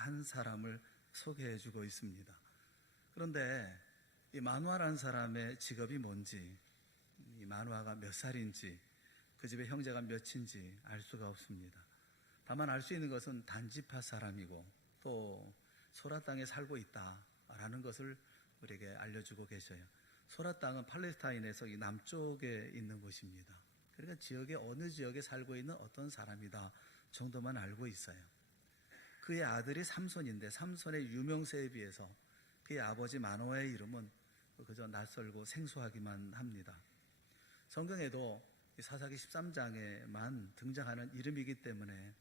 한 사람을 소개해 주고 있습니다. 그런데 이 마누아라는 사람의 직업이 뭔지, 이 마누아가 몇 살인지, 그 집의 형제가 몇인지 알 수가 없습니다. 다만 알 수 있는 것은 단지파 사람이고 또 소라 땅에 살고 있다라는 것을 우리에게 알려주고 계셔요. 소라 땅은 팔레스타인에서 이 남쪽에 있는 곳입니다. 그러니까 지역의 어느 지역에 살고 있는 어떤 사람이다 정도만 알고 있어요. 그의 아들이 삼손인데 삼손의 유명세에 비해서 그의 아버지 마노아의 이름은 그저 낯설고 생소하기만 합니다. 성경에도 사사기 13장에만 등장하는 이름이기 때문에,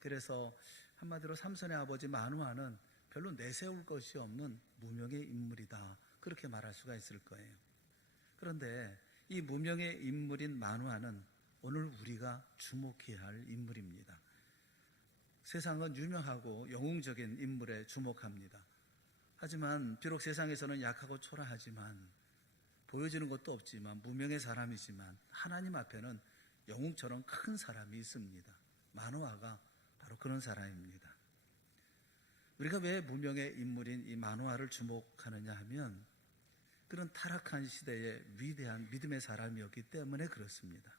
그래서 한마디로 삼손의 아버지 마노아는 별로 내세울 것이 없는 무명의 인물이다, 그렇게 말할 수가 있을 거예요. 그런데 이 무명의 인물인 마노아는 오늘 우리가 주목해야 할 인물입니다. 세상은 유명하고 영웅적인 인물에 주목합니다. 하지만 비록 세상에서는 약하고 초라하지만, 보여지는 것도 없지만, 무명의 사람이지만 하나님 앞에는 영웅처럼 큰 사람이 있습니다. 마노아가 바로 그런 사람입니다. 우리가 왜 무명의 인물인 이 마노아를 주목하느냐 하면, 그런 타락한 시대의 위대한 믿음의 사람이었기 때문에 그렇습니다.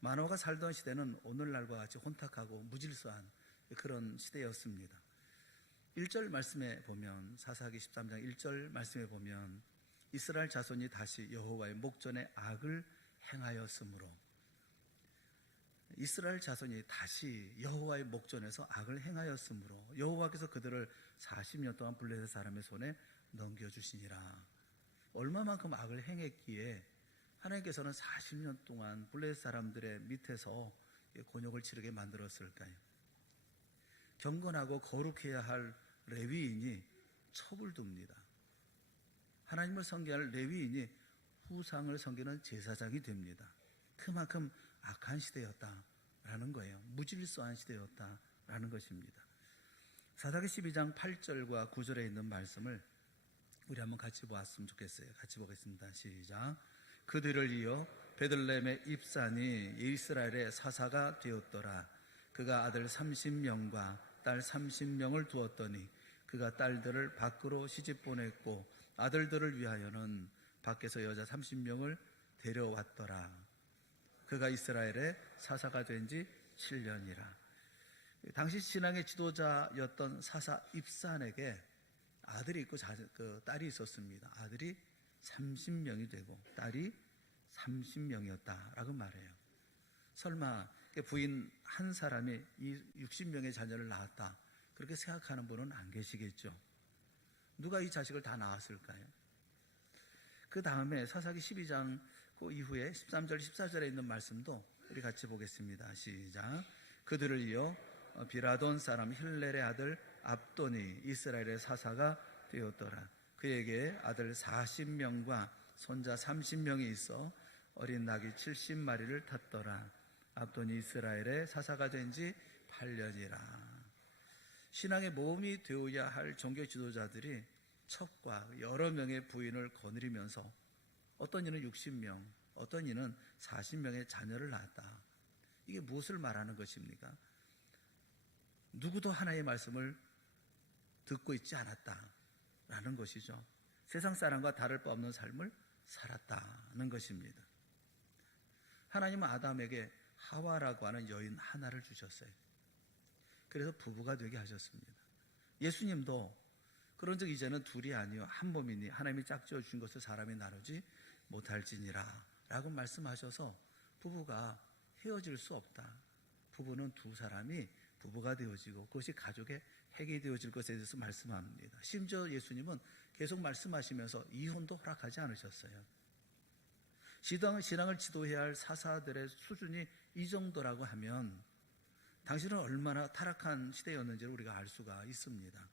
마노아가 살던 시대는 오늘날과 같이 혼탁하고 무질서한 그런 시대였습니다. 1절 말씀에 보면, 사사기 13장 1절 말씀에 보면, 이스라엘 자손이 다시 여호와의 목전에 악을 행하였으므로, 이스라엘 자손이 다시 여호와의 목전에서 악을 행하였으므로 여호와께서 그들을 40년 동안 블레셋 사람의 손에 넘겨주시니라. 얼마만큼 악을 행했기에 하나님께서는 40년 동안 블레셋 사람들의 밑에서 곤욕을 치르게 만들었을까요? 경건하고 거룩해야 할 레위인이 첩을 둡니다. 하나님을 섬겨야 할 레위인이 후상을 섬기는 제사장이 됩니다. 그만큼 악한 시대였다라는 거예요. 무질서한 시대였다라는 것입니다. 사사기 12장 8절과 9절에 있는 말씀을 우리 한번 같이 보았으면 좋겠어요. 같이 보겠습니다. 시작. 그들을 이어 베들레헴의 입산이 이스라엘의 사사가 되었더라. 그가 아들 30명과 딸 30명을 두었더니 그가 딸들을 밖으로 시집 보냈고 아들들을 위하여는 밖에서 여자 30명을 데려왔더라. 그가 이스라엘의 사사가 된 지 7년이라. 당시 신앙의 지도자였던 사사 입산에게 아들이 있고 딸이 있었습니다. 아들이 30명이 되고 딸이 30명이었다라고 말해요. 설마 부인 한 사람이 이 60명의 자녀를 낳았다, 그렇게 생각하는 분은 안 계시겠죠. 누가 이 자식을 다 낳았을까요? 그 다음에 사사기 12장 그 이후에 13절 14절에 있는 말씀도 우리 같이 보겠습니다. 시작. 그들을 이어 비라돈 사람 힐렐의 아들 압돈이 이스라엘의 사사가 되었더라. 그에게 아들 40명과 손자 30명이 있어 어린 낙이 70마리를 탔더라. 압돈이 이스라엘의 사사가 된 지 8년이라. 신앙의 모범이 되어야 할 종교 지도자들이 첩과 여러 명의 부인을 거느리면서 어떤 이는 60명, 어떤 이는 40명의 자녀를 낳았다. 이게 무엇을 말하는 것입니까? 누구도 하나님의 말씀을 듣고 있지 않았다라는 것이죠. 세상 사람과 다를 바 없는 삶을 살았다는 것입니다. 하나님은 아담에게 하와라고 하는 여인 하나를 주셨어요. 그래서 부부가 되게 하셨습니다. 예수님도 그런즉 이제는 둘이 아니요 한 몸이니 하나님이 짝지어 주신 것을 사람이 나누지 못할지니라 라고 말씀하셔서 부부가 헤어질 수 없다. 부부는 두 사람이 부부가 되어지고 그것이 가족의 핵이 되어질 것에 대해서 말씀합니다. 심지어 예수님은 계속 말씀하시면서 이혼도 허락하지 않으셨어요. 신앙을 지도해야 할 사사들의 수준이 이 정도라고 하면 당신은 얼마나 타락한 시대였는지를 우리가 알 수가 있습니다.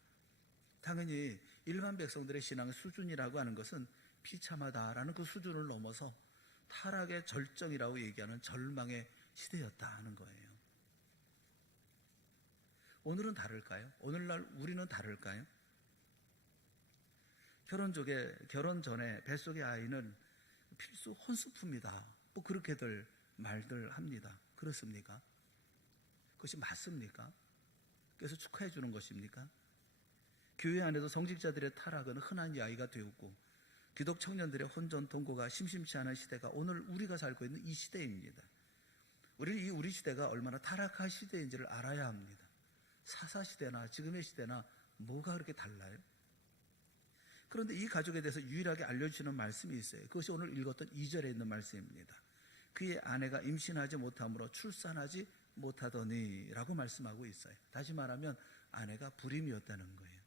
당연히 일반 백성들의 신앙의 수준이라고 하는 것은 비참하다라는 그 수준을 넘어서 타락의 절정이라고 얘기하는 절망의 시대였다는 거예요. 오늘은 다를까요? 오늘날 우리는 다를까요? 결혼 전에 뱃속의 아이는 필수 혼수품이다, 뭐 그렇게들 말들 합니다. 그렇습니까? 그것이 맞습니까? 그래서 축하해 주는 것입니까? 교회 안에도 성직자들의 타락은 흔한 이야기가 되었고 기독 청년들의 혼전 동거가 심심치 않은 시대가 오늘 우리가 살고 있는 이 시대입니다. 우리는 우리 시대가 얼마나 타락한 시대인지를 알아야 합니다. 사사시대나 지금의 시대나 뭐가 그렇게 달라요? 그런데 이 가족에 대해서 유일하게 알려주시는 말씀이 있어요. 그것이 오늘 읽었던 2절에 있는 말씀입니다. 그의 아내가 임신하지 못함으로 출산하지 못하더니 라고 말씀하고 있어요. 다시 말하면 아내가 불임이었다는 거예요.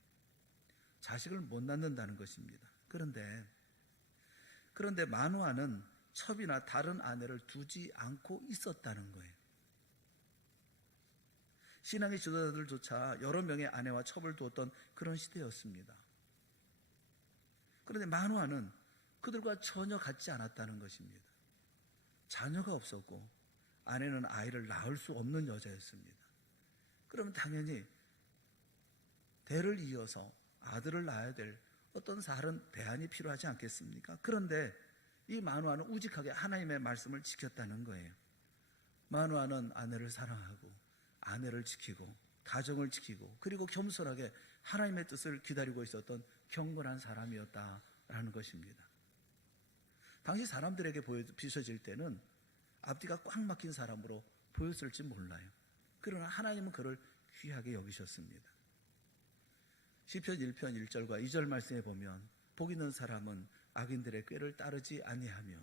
자식을 못 낳는다는 것입니다. 그런데 마누아는 첩이나 다른 아내를 두지 않고 있었다는 거예요. 신앙의 지도자들조차 여러 명의 아내와 첩을 두었던 그런 시대였습니다. 그런데 마누아는 그들과 전혀 같지 않았다는 것입니다. 자녀가 없었고 아내는 아이를 낳을 수 없는 여자였습니다. 그러면 당연히 대를 이어서 아들을 낳아야 될 어떤 다른 대안이 필요하지 않겠습니까? 그런데 이 마누아는 우직하게 하나님의 말씀을 지켰다는 거예요. 마누아는 아내를 사랑하고 아내를 지키고 가정을 지키고 그리고 겸손하게 하나님의 뜻을 기다리고 있었던 경건한 사람이었다라는 것입니다. 당시 사람들에게 비춰질 때는 앞뒤가 꽉 막힌 사람으로 보였을지 몰라요. 그러나 하나님은 그를 귀하게 여기셨습니다. 시편 1편 1절과 2절 말씀에 보면 복 있는 사람은 악인들의 꾀를 따르지 아니하며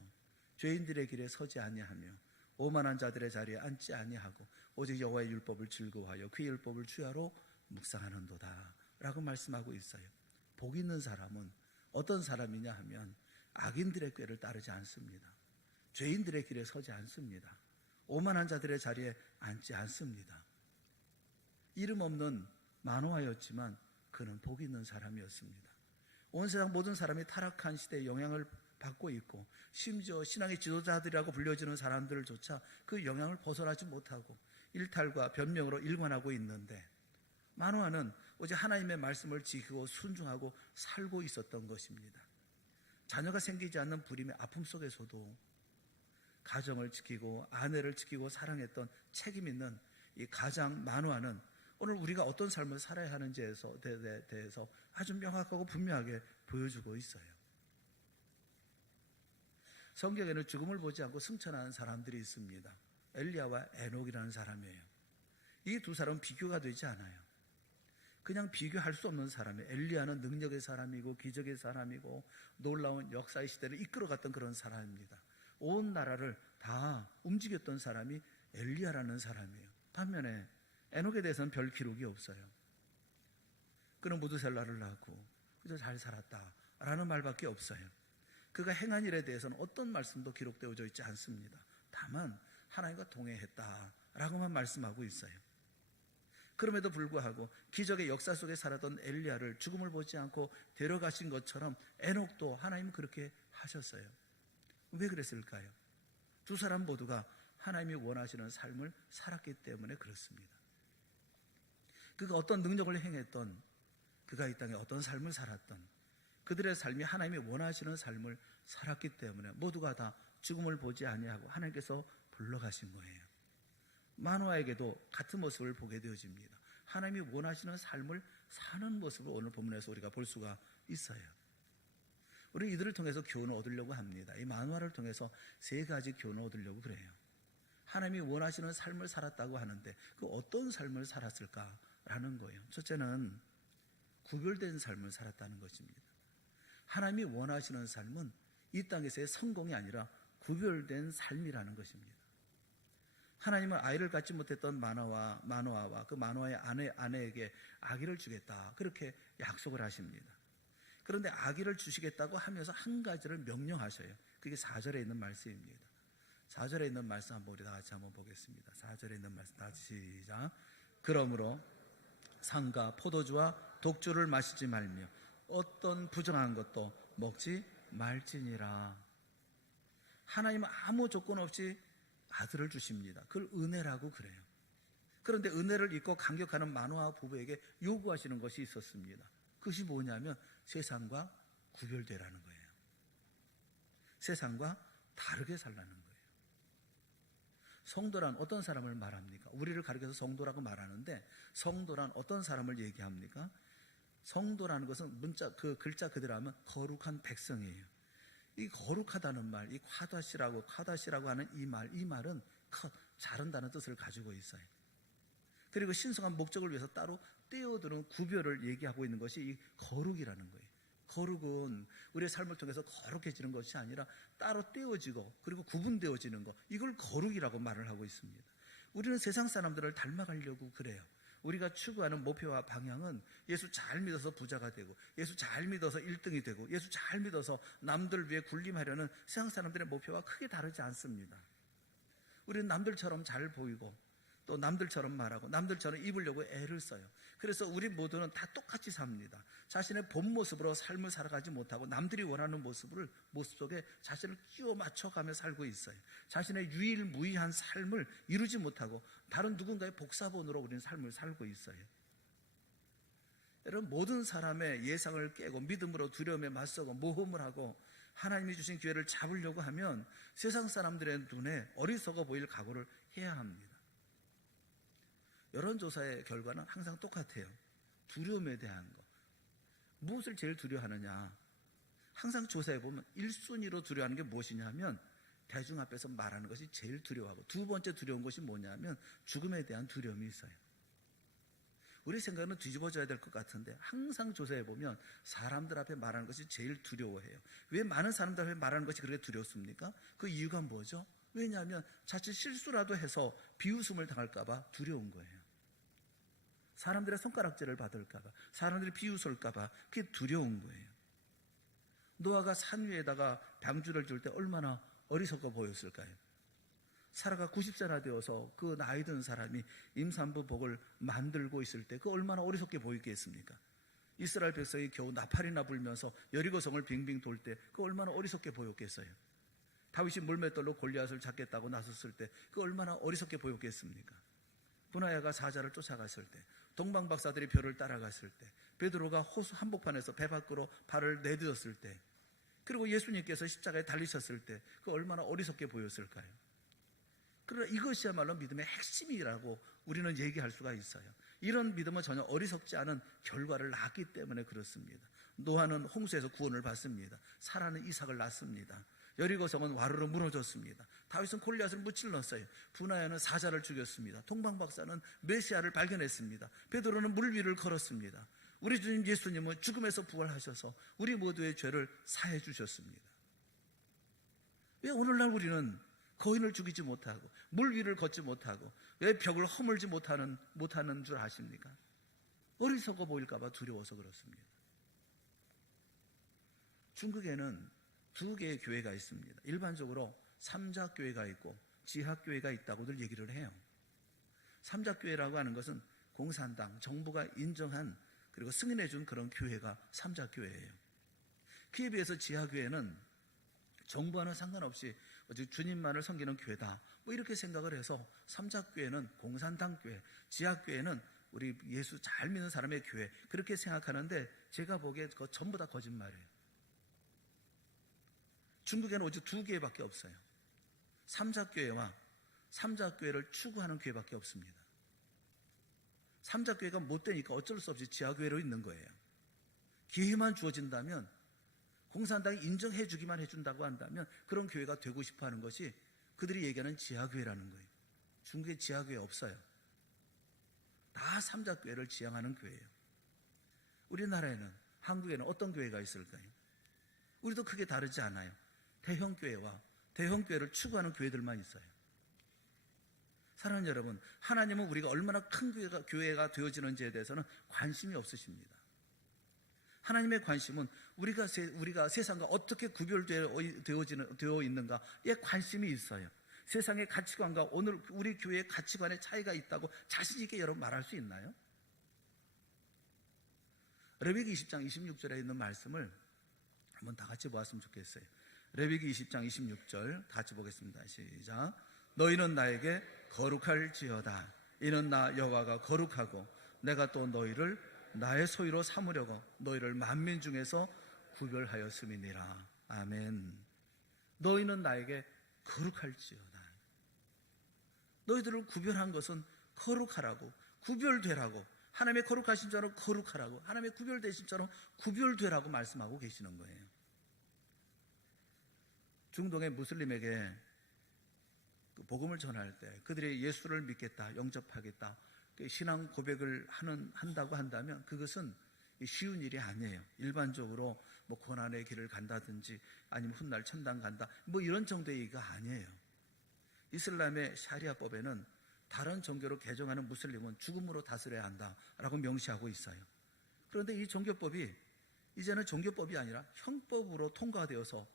죄인들의 길에 서지 아니하며 오만한 자들의 자리에 앉지 아니하고 오직 여호와의 율법을 즐거워하여 그의 율법을 주야로 묵상하는도다 라고 말씀하고 있어요. 복 있는 사람은 어떤 사람이냐 하면 악인들의 꾀를 따르지 않습니다. 죄인들의 길에 서지 않습니다. 오만한 자들의 자리에 앉지 않습니다. 이름 없는 마누아였지만 그는 복 있는 사람이었습니다. 온 세상 모든 사람이 타락한 시대에 영향을 받고 있고 심지어 신앙의 지도자들이라고 불려지는 사람들조차 그 영향을 벗어나지 못하고 일탈과 변명으로 일관하고 있는데 마누아는 오직 하나님의 말씀을 지키고 순종하고 살고 있었던 것입니다. 자녀가 생기지 않는 불임의 아픔 속에서도 가정을 지키고 아내를 지키고 사랑했던 책임 있는 이 가장 마누아는 오늘 우리가 어떤 삶을 살아야 하는지에 대해서 아주 명확하고 분명하게 보여주고 있어요. 성경에는 죽음을 보지 않고 승천하는 사람들이 있습니다. 엘리야와 에녹이라는 사람이에요. 이 두 사람은 비교가 되지 않아요. 그냥 비교할 수 없는 사람이에요. 엘리야는 능력의 사람이고 기적의 사람이고 놀라운 역사의 시대를 이끌어갔던 그런 사람입니다. 온 나라를 다 움직였던 사람이 엘리야라는 사람이에요. 반면에 에녹에 대해서는 별 기록이 없어요. 그는 무드셀라를 낳고 그저 잘 살았다라는 말밖에 없어요. 그가 행한 일에 대해서는 어떤 말씀도 기록되어져 있지 않습니다. 다만 하나님과 동행했다라고만 말씀하고 있어요. 그럼에도 불구하고 기적의 역사 속에 살았던 엘리야를 죽음을 보지 않고 데려가신 것처럼 에녹도 하나님은 그렇게 하셨어요. 왜 그랬을까요? 두 사람 모두가 하나님이 원하시는 삶을 살았기 때문에 그렇습니다. 그가 어떤 능력을 행했던, 그가 이 땅에 어떤 삶을 살았던 그들의 삶이 하나님이 원하시는 삶을 살았기 때문에 모두가 다 죽음을 보지 아니하고 하나님께서 불러가신 거예요. 마누아에게도 같은 모습을 보게 되어집니다. 하나님이 원하시는 삶을 사는 모습을 오늘 본문에서 우리가 볼 수가 있어요. 우리는 이들을 통해서 교훈을 얻으려고 합니다. 이 마누아를 통해서 세 가지 교훈을 얻으려고 그래요. 하나님이 원하시는 삶을 살았다고 하는데 그 어떤 삶을 살았을까라는 거예요. 첫째는 구별된 삶을 살았다는 것입니다. 하나님이 원하시는 삶은 이 땅에서의 성공이 아니라 구별된 삶이라는 것입니다. 하나님은 아이를 갖지 못했던 마누아와 그 마누아의 아내에게 아기를 주겠다 그렇게 약속을 하십니다. 그런데 아기를 주시겠다고 하면서 한 가지를 명령하셔요. 그게 4절에 있는 말씀입니다. 4절에 있는 말씀 한번 우리 다 같이 한번 보겠습니다. 4절에 있는 말씀 다 같이 시작. 그러므로 상과 포도주와 독주를 마시지 말며 어떤 부정한 것도 먹지 말지니라. 하나님은 아무 조건 없이 아들을 주십니다. 그걸 은혜라고 그래요. 그런데 은혜를 잊고 감격하는 마누아 부부에게 요구하시는 것이 있었습니다. 그것이 뭐냐면 세상과 구별되라는 거예요. 세상과 다르게 살라는 거예요. 성도란 어떤 사람을 말합니까? 우리를 가리켜서 성도라고 말하는데 성도란 어떤 사람을 얘기합니까? 성도라는 것은 그 글자 그대로 하면 거룩한 백성이에요. 이 거룩하다는 말, 이 카다시라고 하는 이 말은 자른다는 뜻을 가지고 있어요. 그리고 신성한 목적을 위해서 따로 떼어두는 구별을 얘기하고 있는 것이 이 거룩이라는 거예요. 거룩은 우리의 삶을 통해서 거룩해지는 것이 아니라 따로 떼어지고 그리고 구분되어지는 것, 이걸 거룩이라고 말을 하고 있습니다. 우리는 세상 사람들을 닮아가려고 그래요. 우리가 추구하는 목표와 방향은 예수 잘 믿어서 부자가 되고, 예수 잘 믿어서 1등이 되고, 예수 잘 믿어서 남들 위해 군림하려는 세상 사람들의 목표와 크게 다르지 않습니다. 우리는 남들처럼 잘 보이고 또 남들처럼 말하고 남들처럼 입으려고 애를 써요. 그래서 우리 모두는 다 똑같이 삽니다. 자신의 본 모습으로 삶을 살아가지 못하고 남들이 원하는 모습 속에 자신을 끼워 맞춰가며 살고 있어요. 자신의 유일무이한 삶을 이루지 못하고 다른 누군가의 복사본으로 우리는 삶을 살고 있어요. 여러분, 모든 사람의 예상을 깨고 믿음으로 두려움에 맞서고 모험을 하고 하나님이 주신 기회를 잡으려고 하면 세상 사람들의 눈에 어리석어 보일 각오를 해야 합니다. 여론조사의 결과는 항상 똑같아요. 두려움에 대한 거. 무엇을 제일 두려워하느냐? 항상 조사해보면 1순위로 두려워하는 게 무엇이냐 하면 대중 앞에서 말하는 것이 제일 두려워하고, 두 번째 두려운 것이 뭐냐면 죽음에 대한 두려움이 있어요. 우리 생각은 뒤집어져야 될 것 같은데 항상 조사해보면 사람들 앞에 말하는 것이 제일 두려워해요. 왜 많은 사람들 앞에 말하는 것이 그렇게 두렵습니까? 그 이유가 뭐죠? 왜냐하면 자칫 실수라도 해서 비웃음을 당할까봐 두려운 거예요. 사람들의 손가락질을 받을까봐, 사람들이 비웃을까봐 그게 두려운 거예요. 노아가 산 위에다가 방주를 줄 때 얼마나 어리석어 보였을까요? 사라가 90세나 되어서 그 나이 든 사람이 임산부 복을 만들고 있을 때 그 얼마나 어리석게 보이겠습니까? 이스라엘 백성이 겨우 나팔이나 불면서 여리고성을 빙빙 돌 때 그 얼마나 어리석게 보였겠어요? 다윗이 물맷돌로 골리앗을 잡겠다고 나섰을 때 그 얼마나 어리석게 보였겠습니까? 분하야가 사자를 쫓아갔을 때, 동방박사들이 별을 따라갔을 때, 베드로가 호수 한복판에서 배 밖으로 발을 내딛었을 때, 그리고 예수님께서 십자가에 달리셨을 때 그 얼마나 어리석게 보였을까요? 그러나 이것이야말로 믿음의 핵심이라고 우리는 얘기할 수가 있어요. 이런 믿음은 전혀 어리석지 않은 결과를 낳았기 때문에 그렇습니다. 노아는 홍수에서 구원을 받습니다. 사라는 이삭을 낳습니다. 여리고성은 와르르 무너졌습니다. 다윗은 골리앗을 무찔렀어요. 분하야는 사자를 죽였습니다. 동방박사는 메시아를 발견했습니다. 베드로는 물 위를 걸었습니다. 우리 주님 예수님은 죽음에서 부활하셔서 우리 모두의 죄를 사해 주셨습니다. 왜 오늘날 우리는 거인을 죽이지 못하고 물 위를 걷지 못하고 왜 벽을 허물지 못하는 줄 아십니까? 어리석어 보일까봐 두려워서 그렇습니다. 중국에는 두 개의 교회가 있습니다. 일반적으로 삼자교회가 있고 지하교회가 있다고들 얘기를 해요. 삼자교회라고 하는 것은 공산당, 정부가 인정한 그리고 승인해준 그런 교회가 삼자교회예요. 그에 비해서 지하교회는 정부와는 상관없이 주님만을 섬기는 교회다, 뭐 이렇게 생각을 해서 삼자교회는 공산당 교회, 지하교회는 우리 예수 잘 믿는 사람의 교회, 그렇게 생각하는데 제가 보기에 그거 전부 다 거짓말이에요. 중국에는 오직 두 교회밖에 없어요. 삼자교회와 삼자교회를 추구하는 교회밖에 없습니다. 삼자교회가 못 되니까 어쩔 수 없이 지하교회로 있는 거예요. 기회만 주어진다면, 공산당이 인정해 주기만 해준다고 한다면 그런 교회가 되고 싶어 하는 것이 그들이 얘기하는 지하교회라는 거예요. 중국에 지하교회 없어요. 다 삼자교회를 지향하는 교회예요. 우리나라에는, 한국에는 어떤 교회가 있을까요? 우리도 크게 다르지 않아요. 대형교회와 대형교회를 추구하는 교회들만 있어요. 사랑하는 여러분, 하나님은 우리가 얼마나 큰 교회가 되어지는지에 대해서는 관심이 없으십니다. 하나님의 관심은 우리가 세상과 어떻게 구별되어 있는가에 관심이 있어요. 세상의 가치관과 오늘 우리 교회의 가치관의 차이가 있다고 자신 있게 여러분 말할 수 있나요? 레위기 20장 26절에 있는 말씀을 한번 다 같이 보았으면 좋겠어요. 레위기 20장 26절 같이 보겠습니다. 시작. 너희는 나에게 거룩할지어다. 이는 나 여호와가 거룩하고 내가 또 너희를 나의 소유로 삼으려고 너희를 만민 중에서 구별하였음이니라. 아멘. 너희는 나에게 거룩할지어다. 너희들을 구별한 것은 거룩하라고, 구별되라고, 하나님의 거룩하신 자로 거룩하라고, 하나님의 구별되신 자로 구별되라고 말씀하고 계시는 거예요. 중동의 무슬림에게 복음을 전할 때 그들이 예수를 믿겠다, 영접하겠다, 신앙 고백을 한다고 한다면 그것은 쉬운 일이 아니에요. 일반적으로 뭐 고난의 길을 간다든지 아니면 훗날 천당 간다 뭐 이런 정도의 얘기가 아니에요. 이슬람의 샤리아법에는 다른 종교로 개종하는 무슬림은 죽음으로 다스려야 한다라고 명시하고 있어요. 그런데 이 종교법이 이제는 종교법이 아니라 형법으로 통과되어서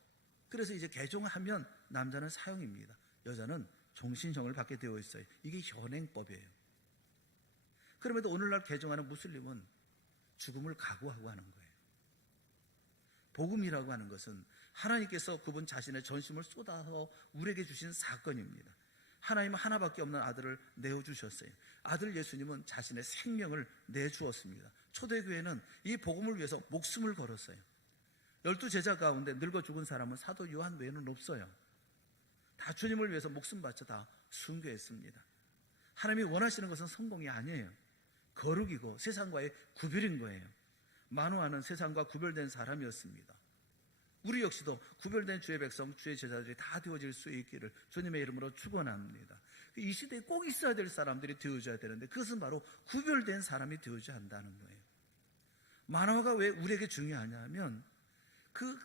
그래서 이제 개종하면 남자는 사형입니다. 여자는 종신형을 받게 되어 있어요. 이게 현행법이에요. 그럼에도 오늘날 개종하는 무슬림은 죽음을 각오하고 하는 거예요. 복음이라고 하는 것은 하나님께서 그분 자신의 전심을 쏟아서 우리에게 주신 사건입니다. 하나님은 하나밖에 없는 아들을 내어주셨어요. 아들 예수님은 자신의 생명을 내주었습니다. 초대교회는 이 복음을 위해서 목숨을 걸었어요. 12제자 가운데 늙어 죽은 사람은 사도 요한 외에는 없어요. 다 주님을 위해서 목숨 바쳐 다 순교했습니다. 하나님이 원하시는 것은 성공이 아니에요. 거룩이고 세상과의 구별인 거예요. 마노아는 세상과 구별된 사람이었습니다. 우리 역시도 구별된 주의 백성, 주의 제자들이 다 되어질 수 있기를 주님의 이름으로 축원합니다. 이 시대에 꼭 있어야 될 사람들이 되어져야 되는데 그것은 바로 구별된 사람이 되어져야 한다는 거예요. 마노아가 왜 우리에게 중요하냐면 그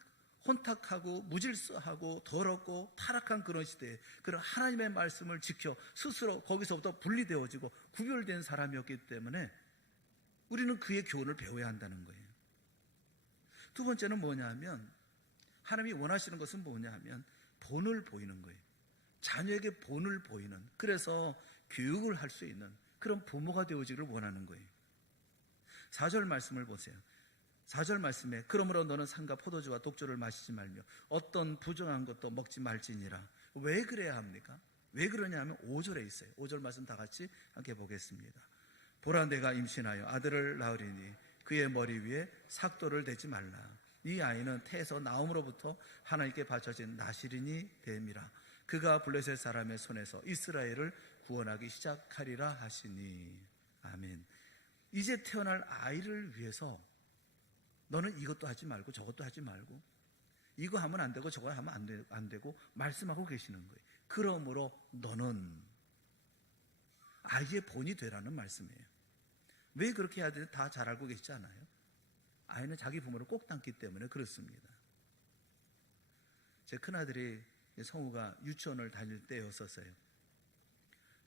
혼탁하고 무질서하고 더럽고 타락한 그런 시대에 그런 하나님의 말씀을 지켜 스스로 거기서부터 분리되어지고 구별된 사람이었기 때문에 우리는 그의 교훈을 배워야 한다는 거예요. 두 번째는 뭐냐면 하나님이 원하시는 것은 뭐냐면 본을 보이는 거예요. 자녀에게 본을 보이는, 그래서 교육을 할 수 있는 그런 부모가 되어지기를 원하는 거예요. 4절 말씀을 보세요. 4절 말씀에 그러므로 너는 산과 포도주와 독주를 마시지 말며 어떤 부정한 것도 먹지 말지니라. 왜 그래야 합니까? 왜 그러냐 하면 5절에 있어요. 5절 말씀 다 같이 함께 보겠습니다. 보라 내가 임신하여 아들을 낳으리니 그의 머리 위에 삭도를 대지 말라. 이 아이는 태에서 나옴으로부터 하나님께 바쳐진 나실인이 됨이라. 그가 블레셋 사람의 손에서 이스라엘을 구원하기 시작하리라 하시니. 아멘. 이제 태어날 아이를 위해서 너는 이것도 하지 말고 저것도 하지 말고 이거 하면 안 되고 저거 하면 안 되고 말씀하고 계시는 거예요. 그러므로 너는 아이의 본이 되라는 말씀이에요. 왜 그렇게 해야 되는지 다 잘 알고 계시지 않아요? 아이는 자기 부모를 꼭 닮기 때문에 그렇습니다. 제 큰아들이 성우가 유치원을 다닐 때였었어요.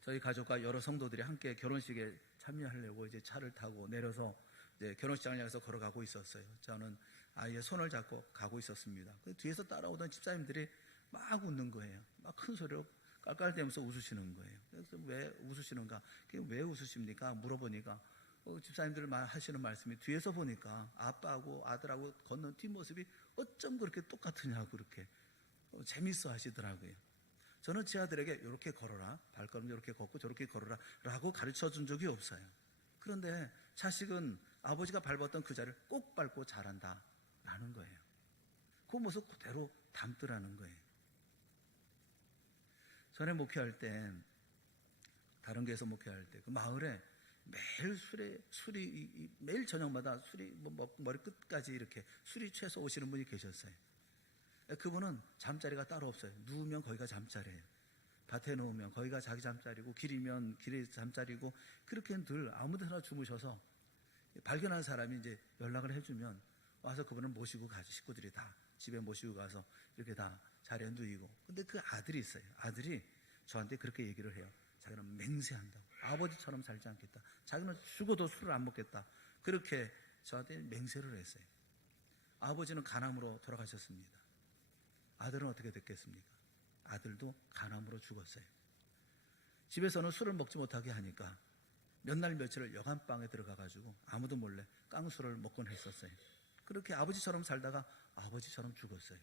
저희 가족과 여러 성도들이 함께 결혼식에 참여하려고 이제 차를 타고 내려서 이제 결혼식장을 향해서 걸어가고 있었어요. 저는 아이의 손을 잡고 가고 있었습니다. 뒤에서 따라오던 집사님들이 막 웃는 거예요. 막 큰 소리로 깔깔대면서 웃으시는 거예요. 그래서 왜 웃으시는가? 왜 웃으십니까? 물어보니까 집사님들 하시는 말씀이 뒤에서 보니까 아빠하고 아들하고 걷는 뒷모습이 어쩜 그렇게 똑같으냐고 그렇게 재밌어 하시더라고요. 저는 제 아들에게 이렇게 걸어라, 발걸음 이렇게 걷고 저렇게 걸어라 라고 가르쳐 준 적이 없어요. 그런데 자식은 아버지가 밟았던 그 자리를 꼭 밟고 자란다 라는 거예요. 그 모습 그대로 담더라는 거예요. 전에 목회할 때, 다른 교회에서 목회할 때 그 마을에 매일 술이 매일 저녁마다 술이 머리 끝까지 이렇게 술이 취해서 오시는 분이 계셨어요. 그분은 잠자리가 따로 없어요. 누우면 거기가 잠자리예요. 밭에 누우면 거기가 자기 잠자리고 길이면 길의 잠자리고 그렇게 늘 아무데나 주무셔서 발견한 사람이 이제 연락을 해주면 와서 그분을 모시고 가지, 식구들이 다 집에 모시고 가서 이렇게 다 자리에 누이고. 근데 그 아들이 있어요. 아들이 저한테 그렇게 얘기를 해요. 자기는 맹세한다고. 아버지처럼 살지 않겠다. 자기는 죽어도 술을 안 먹겠다. 그렇게 저한테 맹세를 했어요. 아버지는 간암으로 돌아가셨습니다. 아들은 어떻게 됐겠습니까? 아들도 간암으로 죽었어요. 집에서는 술을 먹지 못하게 하니까 몇 날 며칠을 여간방에 들어가가지고 아무도 몰래 깡술을 먹곤 했었어요. 그렇게 아버지처럼 살다가 아버지처럼 죽었어요.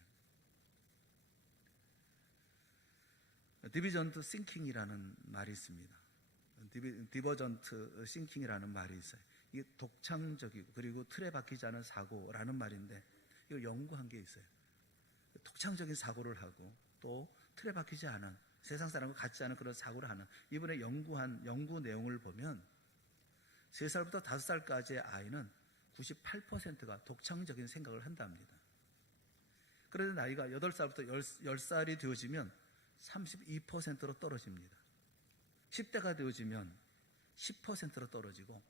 디비전트 싱킹이라는 말이 있습니다. 디버전트 싱킹이라는 말이 있어요. 이게 독창적이고 그리고 틀에 박히지 않은 사고라는 말인데 이걸 연구한 게 있어요. 독창적인 사고를 하고 또 틀에 박히지 않은 세상 사람과 같지 않은 그런 사고를 하는, 이번에 연구 내용을 보면 3살부터 5살까지의 아이는 98%가 독창적인 생각을 한답니다. 그런데 나이가 8살부터 10살이 되어지면 32%로 떨어집니다. 10대가 되어지면 10%로 떨어지고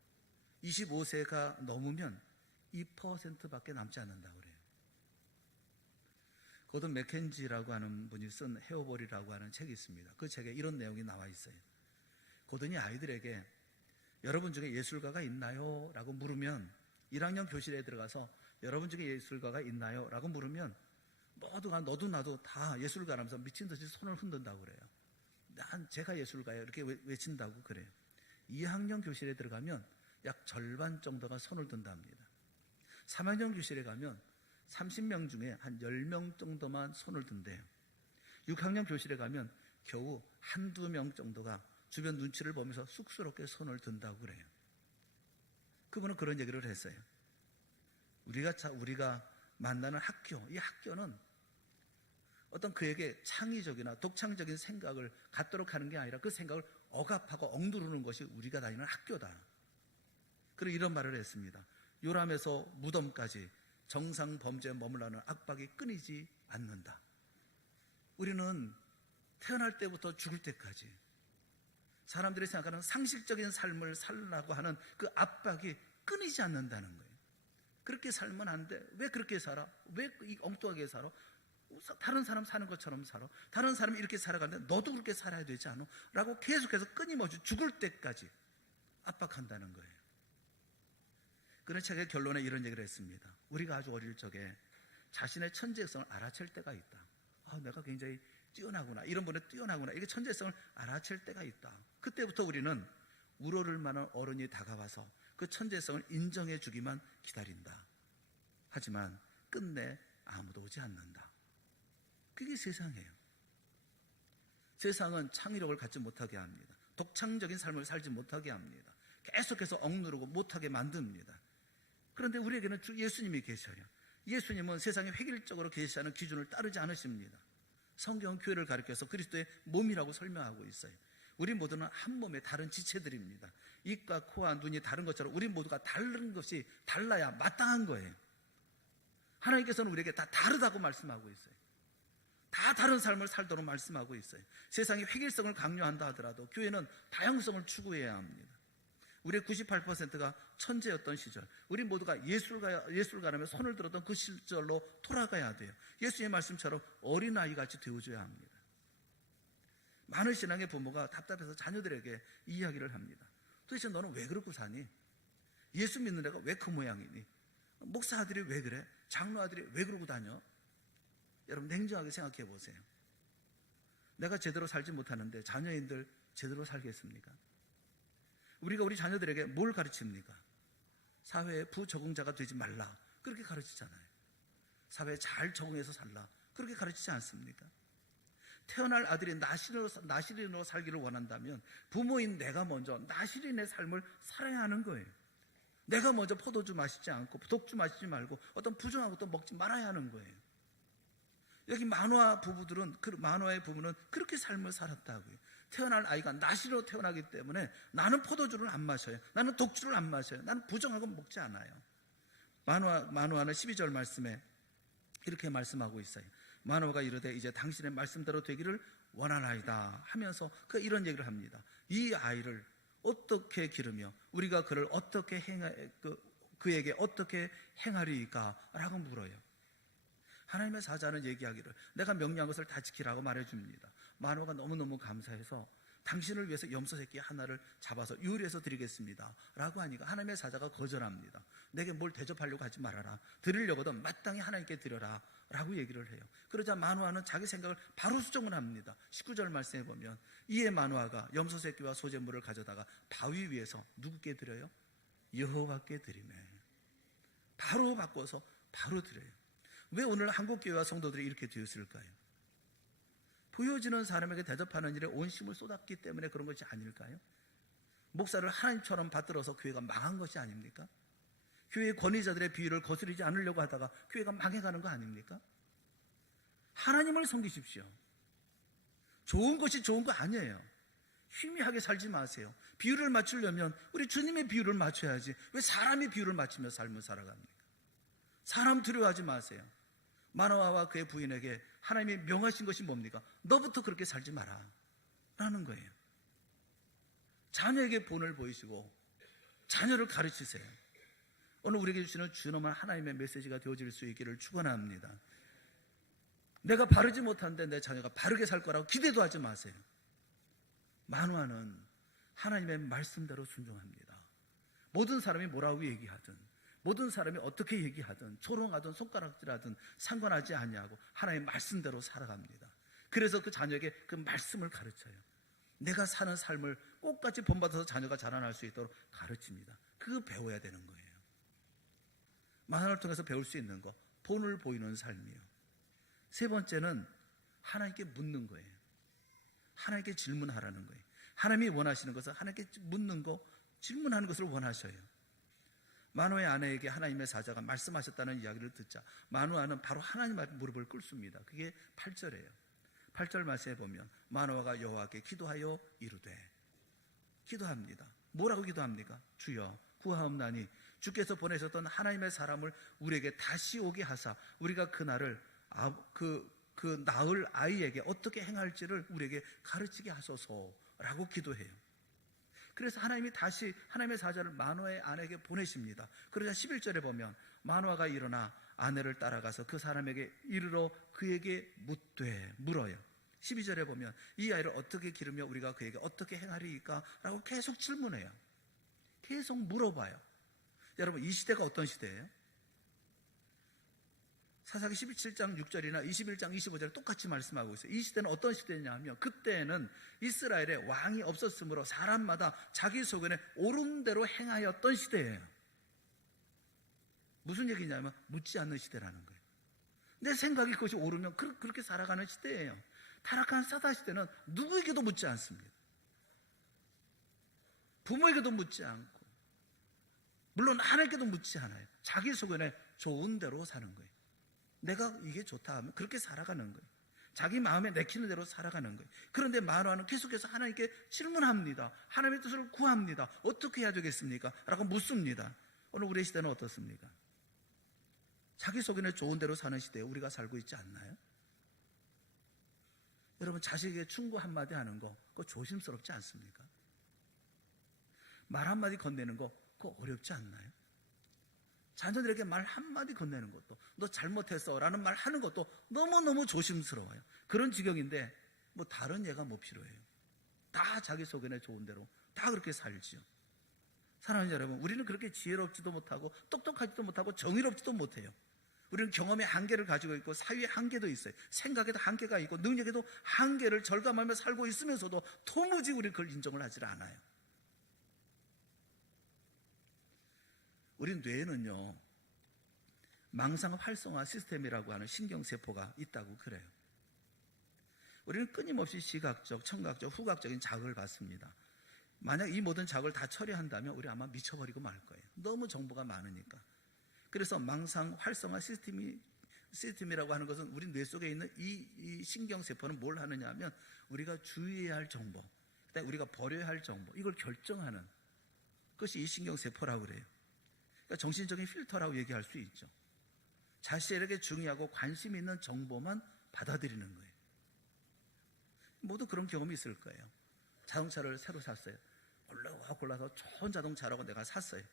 25세가 넘으면 2%밖에 남지 않는다고 그래요. 고든 맥켄지라고 하는 분이 쓴 헤어볼이라고 하는 책이 있습니다. 그 책에 이런 내용이 나와 있어요. 고든이 아이들에게 여러분 중에 예술가가 있나요? 라고 물으면 1학년 교실에 들어가서 여러분 중에 예술가가 있나요? 라고 물으면 모두가 너도 나도 다 예술가라면서 미친 듯이 손을 흔든다고 그래요. 제가 예술가예요. 이렇게 외친다고 그래요. 2학년 교실에 들어가면 약 절반 정도가 손을 든답니다. 3학년 교실에 가면 30명 중에 한 10명 정도만 손을 든대요. 6학년 교실에 가면 겨우 한두 명 정도가 주변 눈치를 보면서 쑥스럽게 손을 든다고 그래요. 그분은 그런 얘기를 했어요. 우리가 만나는 학교, 이 학교는 어떤 그에게 창의적이나 독창적인 생각을 갖도록 하는 게 아니라 그 생각을 억압하고 억누르는 것이 우리가 다니는 학교다. 그리고 이런 말을 했습니다. 요람에서 무덤까지 정상 범죄에 머물러는 압박이 끊이지 않는다. 우리는 태어날 때부터 죽을 때까지 사람들이 생각하는 상식적인 삶을 살라고 하는 그 압박이 끊이지 않는다는 거예요. 그렇게 살면 안 돼. 왜 그렇게 살아? 왜 엉뚱하게 살아? 다른 사람 사는 것처럼 살아. 다른 사람이 이렇게 살아가는데 너도 그렇게 살아야 되지 않아? 라고 계속해서 끊임없이 죽을 때까지 압박한다는 거예요. 그런 책의 결론에 이런 얘기를 했습니다. 우리가 아주 어릴 적에 자신의 천재성을 알아챌 때가 있다. 내가 굉장히 뛰어나구나. 이런 분에 뛰어나구나. 이게 천재성을 알아챌 때가 있다. 그때부터 우리는 우러를 만한 어른이 다가와서 그 천재성을 인정해 주기만 기다린다. 하지만 끝내 아무도 오지 않는다. 그게 세상이에요. 세상은 창의력을 갖지 못하게 합니다. 독창적인 삶을 살지 못하게 합니다. 계속해서 억누르고 못하게 만듭니다. 그런데 우리에게는 주 예수님이 계셔요. 예수님은 세상에 획일적으로 계시하는 기준을 따르지 않으십니다. 성경은 교회를 가리켜서 그리스도의 몸이라고 설명하고 있어요. 우리 모두는 한 몸의 다른 지체들입니다. 입과 코와 눈이 다른 것처럼 우리 모두가 다른 것이 달라야 마땅한 거예요. 하나님께서는 우리에게 다 다르다고 말씀하고 있어요. 다 다른 삶을 살도록 말씀하고 있어요. 세상이 획일성을 강요한다 하더라도 교회는 다양성을 추구해야 합니다. 우리의 98%가 천재였던 시절, 우리 모두가 예술가라며 손을 들었던 그 시절로 돌아가야 돼요. 예수님의 말씀처럼 어린아이같이 되어줘야 합니다. 많은 신앙의 부모가 답답해서 자녀들에게 이 이야기를 합니다. 도대체 너는 왜 그러고 사니? 예수 믿는 애가 왜 그 모양이니? 목사 아들이 왜 그래? 장로 아들이 왜 그러고 다녀? 여러분 냉정하게 생각해 보세요. 내가 제대로 살지 못하는데 자녀인들 제대로 살겠습니까? 우리가 우리 자녀들에게 뭘 가르칩니까? 사회의 부적응자가 되지 말라. 그렇게 가르치잖아요. 사회에 잘 적응해서 살라. 그렇게 가르치지 않습니까? 태어날 아들이 나시린으로 살기를 원한다면 부모인 내가 먼저 나시린의 삶을 살아야 하는 거예요. 내가 먼저 포도주 마시지 않고 독주 마시지 말고 어떤 부정한 것도 먹지 말아야 하는 거예요. 여기 만화의 부부는 그렇게 삶을 살았다고요. 태어날 아이가 나시로 태어나기 때문에 나는 포도주를 안 마셔요. 나는 독주를 안 마셔요. 나는 부정한 건 먹지 않아요. 만화는 12절 말씀에 이렇게 말씀하고 있어요. 만화가 이르되 이제 당신의 말씀대로 되기를 원하나이다 하면서 이런 얘기를 합니다. 이 아이를 어떻게 기르며 우리가 그를 어떻게 그에게 어떻게 행하리까? 라고 물어요. 하나님의 사자는 얘기하기를 내가 명령한 것을 다 지키라고 말해줍니다. 만화가 너무너무 감사해서 당신을 위해서 염소 새끼 하나를 잡아서 요리해서 드리겠습니다 라고 하니까 하나님의 사자가 거절합니다. 내게 뭘 대접하려고 하지 말아라. 드리려거든 마땅히 하나님께 드려라 라고 얘기를 해요. 그러자 만화는 자기 생각을 바로 수정을 합니다. 19절 말씀에 보면 이에 만화가 염소 새끼와 소재물을 가져다가 바위 위에서 누구께 드려요? 여호와께 드리매. 바로 바꿔서 바로 드려요. 왜 오늘 한국교회와 성도들이 이렇게 되었을까요? 보여지는 사람에게 대접하는 일에 온 힘을 쏟았기 때문에 그런 것이 아닐까요? 목사를 하나님처럼 받들어서 교회가 망한 것이 아닙니까? 교회의 권위자들의 비유를 거스르지 않으려고 하다가 교회가 망해가는 거 아닙니까? 하나님을 섬기십시오. 좋은 것이 좋은 거 아니에요. 희미하게 살지 마세요. 비율을 맞추려면 우리 주님의 비율을 맞춰야지. 왜 사람의 비율을 맞추며 삶을 살아갑니까? 사람 두려워하지 마세요. 마노아와 그의 부인에게 하나님이 명하신 것이 뭡니까? 너부터 그렇게 살지 마라 라는 거예요. 자녀에게 본을 보이시고 자녀를 가르치세요. 오늘 우리에게 주시는 준엄한 하나님의 메시지가 되어질 수 있기를 축원합니다. 내가 바르지 못한데 내 자녀가 바르게 살 거라고 기대도 하지 마세요. 마노아는 하나님의 말씀대로 순종합니다. 모든 사람이 뭐라고 얘기하든, 모든 사람이 어떻게 얘기하든, 조롱하든 손가락질하든 상관하지 않냐고 하나님의 말씀대로 살아갑니다. 그래서 그 자녀에게 그 말씀을 가르쳐요. 내가 사는 삶을 꼭같이 본받아서 자녀가 자라날 수 있도록 가르칩니다. 그거 배워야 되는 거예요. 마노아를 통해서 배울 수 있는 거, 본을 보이는 삶이요. 세 번째는 하나님께 묻는 거예요. 하나님께 질문하라는 거예요. 하나님이 원하시는 것은 하나님께 묻는 거, 질문하는 것을 원하셔요. 마노아의 아내에게 하나님의 사자가 말씀하셨다는 이야기를 듣자 마노아는 바로 하나님 앞에 무릎을 꿇습니다. 그게 8절이에요. 8절 말씀에 보면 마노아가 여호와께 기도하여 이르되, 기도합니다. 뭐라고 기도합니까? 주여 구하옵나니 주께서 보내셨던 하나님의 사람을 우리에게 다시 오게 하사 우리가 그날을 그 낳을 아이에게 어떻게 행할지를 우리에게 가르치게 하소서라고 기도해요. 그래서 하나님이 다시 하나님의 사자를 마노아의 아내에게 보내십니다. 그러자 11절에 보면 마노아가 일어나 아내를 따라가서 그 사람에게 이르러 그에게 물어요. 12절에 보면 이 아이를 어떻게 기르며 우리가 그에게 어떻게 행하리이까? 라고 계속 질문해요. 계속 물어봐요. 여러분, 이 시대가 어떤 시대예요? 사사기 17장 6절이나 21장 25절에 똑같이 말씀하고 있어요. 이 시대는 어떤 시대냐 하면 그때는 이스라엘에 왕이 없었으므로 사람마다 자기 소견에 옳은 대로 행하였던 시대예요. 무슨 얘기냐면 묻지 않는 시대라는 거예요. 내 생각이 그것이 옳으면 그렇게 살아가는 시대예요. 타락한 사다 시대는 누구에게도 묻지 않습니다. 부모에게도 묻지 않고 물론 하나님께도 묻지 않아요. 자기 소견에 좋은 대로 사는 거예요. 내가 이게 좋다 하면 그렇게 살아가는 거예요. 자기 마음에 내키는 대로 살아가는 거예요. 그런데 마노아는 계속해서 하나님께 질문합니다. 하나님의 뜻을 구합니다. 어떻게 해야 되겠습니까? 라고 묻습니다. 오늘 우리의 시대는 어떻습니까? 자기 소견에 좋은 대로 사는 시대에 우리가 살고 있지 않나요? 여러분, 자식에게 충고 한마디 하는 거 그거 조심스럽지 않습니까? 말 한마디 건네는 거 그거 어렵지 않나요? 자녀들에게 말 한마디 건네는 것도, 너 잘못했어 라는 말 하는 것도 너무너무 조심스러워요. 그런 지경인데 뭐 다른 예가 뭐 필요해요. 다 자기 소견에 좋은 대로 다 그렇게 살지요. 사랑하는 여러분, 우리는 그렇게 지혜롭지도 못하고 똑똑하지도 못하고 정의롭지도 못해요. 우리는 경험의 한계를 가지고 있고 사유의 한계도 있어요. 생각에도 한계가 있고 능력에도 한계를 절감하며 살고 있으면서도 도무지 우리는 그걸 인정을 하질 않아요. 우리 뇌에는요, 망상 활성화 시스템이라고 하는 신경세포가 있다고 그래요. 우리는 끊임없이 시각적, 청각적, 후각적인 자극을 받습니다. 만약 이 모든 자극을 다 처리한다면 우리 아마 미쳐버리고 말 거예요. 너무 정보가 많으니까. 그래서 망상 활성화 시스템이라고 하는 것은 우리 뇌 속에 있는 이 신경세포는 뭘 하느냐 하면 우리가 주의해야 할 정보, 그다음에 우리가 버려야 할 정보, 이걸 결정하는 것이 이 신경세포라고 그래요. 그러니까 정신적인 필터라고 얘기할 수 있죠. 자신에게 중요하고 관심 있는 정보만 받아들이는 거예요. 모두 그런 경험이 있을 거예요. 자동차를 새로 샀어요. 골라서 좋은 자동차라고 내가 샀어요.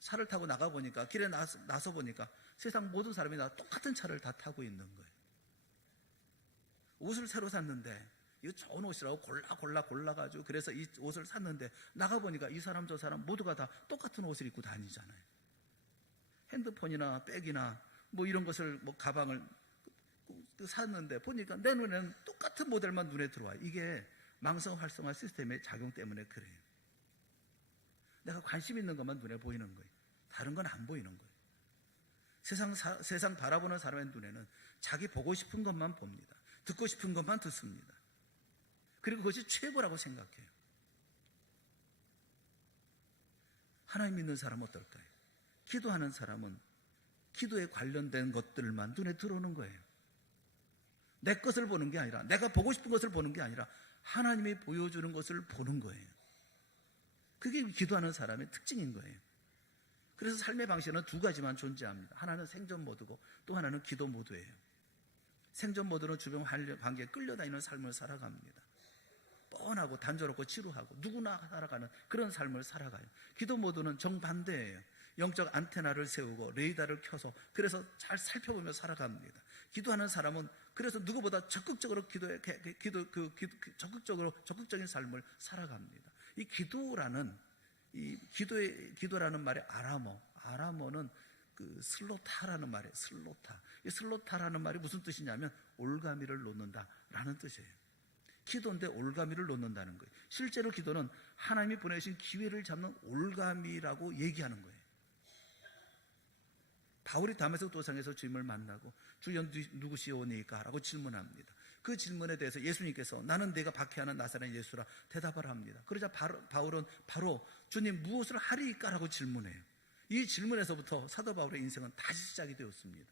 차를 타고 나가보니까 길에 나서 보니까 세상 모든 사람이 다 똑같은 차를 다 타고 있는 거예요. 옷을 새로 샀는데 이거 좋은 옷이라고 골라가지고 그래서 이 옷을 샀는데 나가보니까 이 사람 저 사람 모두가 다 똑같은 옷을 입고 다니잖아요. 핸드폰이나 백이나 뭐 이런 것을 뭐 가방을 샀는데 보니까 내 눈에는 똑같은 모델만 눈에 들어와요. 이게 망성 활성화 시스템의 작용 때문에 그래요. 내가 관심 있는 것만 눈에 보이는 거예요. 다른 건 안 보이는 거예요. 세상 바라보는 사람의 눈에는 자기 보고 싶은 것만 봅니다. 듣고 싶은 것만 듣습니다. 그리고 그것이 최고라고 생각해요. 하나님 믿는 사람은 어떨까요? 기도하는 사람은 기도에 관련된 것들만 눈에 들어오는 거예요. 내 것을 보는 게 아니라, 내가 보고 싶은 것을 보는 게 아니라 하나님이 보여주는 것을 보는 거예요. 그게 기도하는 사람의 특징인 거예요. 그래서 삶의 방식은 두 가지만 존재합니다. 하나는 생존 모드고 또 하나는 기도 모드예요. 생존 모드는 주변 관계에 끌려다니는 삶을 살아갑니다. 뻔하고 단조롭고 지루하고 누구나 살아가는 그런 삶을 살아가요. 기도 모드는 정반대예요. 영적 안테나를 세우고 레이더를 켜서 그래서 잘 살펴보며 살아갑니다. 기도하는 사람은 그래서 누구보다 적극적으로 적극적인 삶을 살아갑니다. 이 기도라는 말의 아람어는 그 슬로타라는 말이에요. 슬로타. 이 슬로타라는 말이 무슨 뜻이냐면 올가미를 놓는다라는 뜻이에요. 기도인데 올가미를 놓는다는 거예요. 실제로 기도는 하나님이 보내신 기회를 잡는 올가미라고 얘기하는 거예요. 바울이 다메섹 도상에서 주님을 만나고 주여 누구시오니까? 라고 질문합니다. 그 질문에 대해서 예수님께서 나는 내가 박해하는 나사렛 예수라 대답을 합니다. 그러자 바울은 바로 주님 무엇을 하리이까? 라고 질문해요. 이 질문에서부터 사도 바울의 인생은 다시 시작이 되었습니다.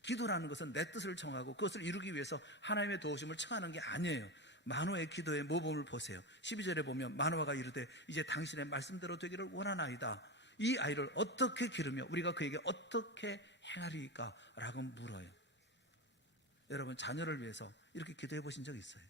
기도라는 것은 내 뜻을 정하고 그것을 이루기 위해서 하나님의 도우심을 청하는 게 아니에요. 마노아의 기도의 모범을 보세요. 12절에 보면 마노아가 이르되 이제 당신의 말씀대로 되기를 원하나이다. 이 아이를 어떻게 기르며 우리가 그에게 어떻게 행하리까? 라고 물어요. 여러분, 자녀를 위해서 이렇게 기도해 보신 적 있어요?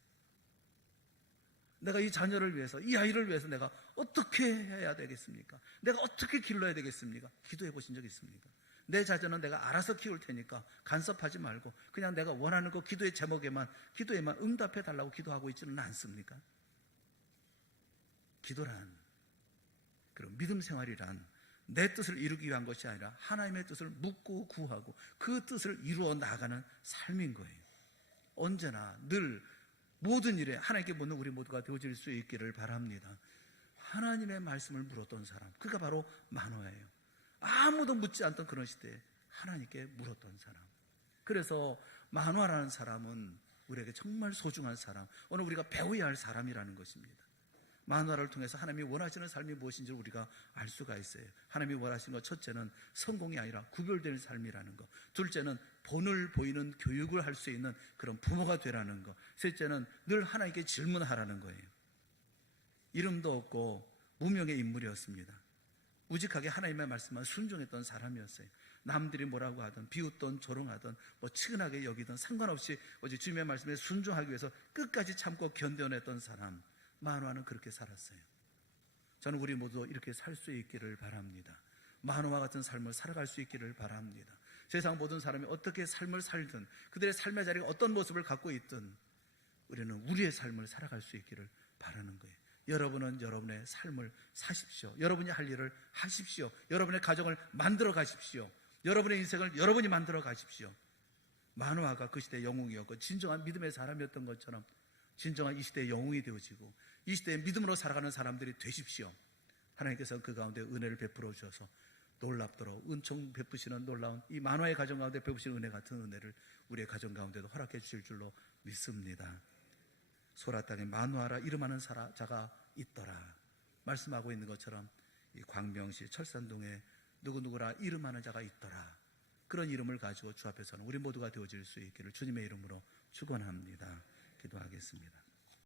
내가 이 자녀를 위해서, 이 아이를 위해서 내가 어떻게 해야 되겠습니까? 내가 어떻게 길러야 되겠습니까? 기도해 보신 적 있습니까? 내 자녀는 내가 알아서 키울 테니까 간섭하지 말고 그냥 내가 원하는 거 기도에만 응답해 달라고 기도하고 있지는 않습니까? 기도란, 그런 믿음 생활이란 내 뜻을 이루기 위한 것이 아니라 하나님의 뜻을 묻고 구하고 그 뜻을 이루어 나가는 삶인 거예요. 언제나 늘 모든 일에 하나님께 묻는 우리 모두가 되어질 수 있기를 바랍니다. 하나님의 말씀을 물었던 사람, 그가 바로 마노아예요. 아무도 묻지 않던 그런 시대에 하나님께 물었던 사람. 그래서 마노아라는 사람은 우리에게 정말 소중한 사람, 오늘 우리가 배워야 할 사람이라는 것입니다. 마노아를 통해서 하나님이 원하시는 삶이 무엇인지 우리가 알 수가 있어요. 하나님이 원하시는 것, 첫째는 성공이 아니라 구별되는 삶이라는 것, 둘째는 본을 보이는 교육을 할 수 있는 그런 부모가 되라는 것, 셋째는 늘 하나님께 질문하라는 거예요. 이름도 없고 무명의 인물이었습니다. 우직하게 하나님의 말씀만 순종했던 사람이었어요. 남들이 뭐라고 하든 비웃던 조롱하든 측은하게 여기든 상관없이 오직 주님의 말씀에 순종하기 위해서 끝까지 참고 견뎌냈던 사람, 마노아는 그렇게 살았어요. 저는 우리 모두 이렇게 살 수 있기를 바랍니다. 마노아 같은 삶을 살아갈 수 있기를 바랍니다. 세상 모든 사람이 어떻게 삶을 살든 그들의 삶의 자리가 어떤 모습을 갖고 있든 우리는 우리의 삶을 살아갈 수 있기를 바라는 거예요. 여러분은 여러분의 삶을 사십시오. 여러분이 할 일을 하십시오. 여러분의 가정을 만들어 가십시오. 여러분의 인생을 여러분이 만들어 가십시오. 마노아가 그 시대의 영웅이었고 진정한 믿음의 사람이었던 것처럼 진정한 이 시대의 영웅이 되어지고 이 시대의 믿음으로 살아가는 사람들이 되십시오. 하나님께서 그 가운데 은혜를 베풀어 주셔서 놀랍도록 은총 베푸시는 놀라운 이 마노아의 가정 가운데 베푸시는 은혜 같은 은혜를 우리의 가정 가운데도 허락해 주실 줄로 믿습니다. 소라 땅에 마노아라 이름하는 자가 있더라 말씀하고 있는 것처럼 이 광명시 철산동에 누구누구라 이름하는 자가 있더라, 그런 이름을 가지고 주 앞에서는 우리 모두가 되어질 수 있기를 주님의 이름으로 축원합니다. 기도하겠습니다.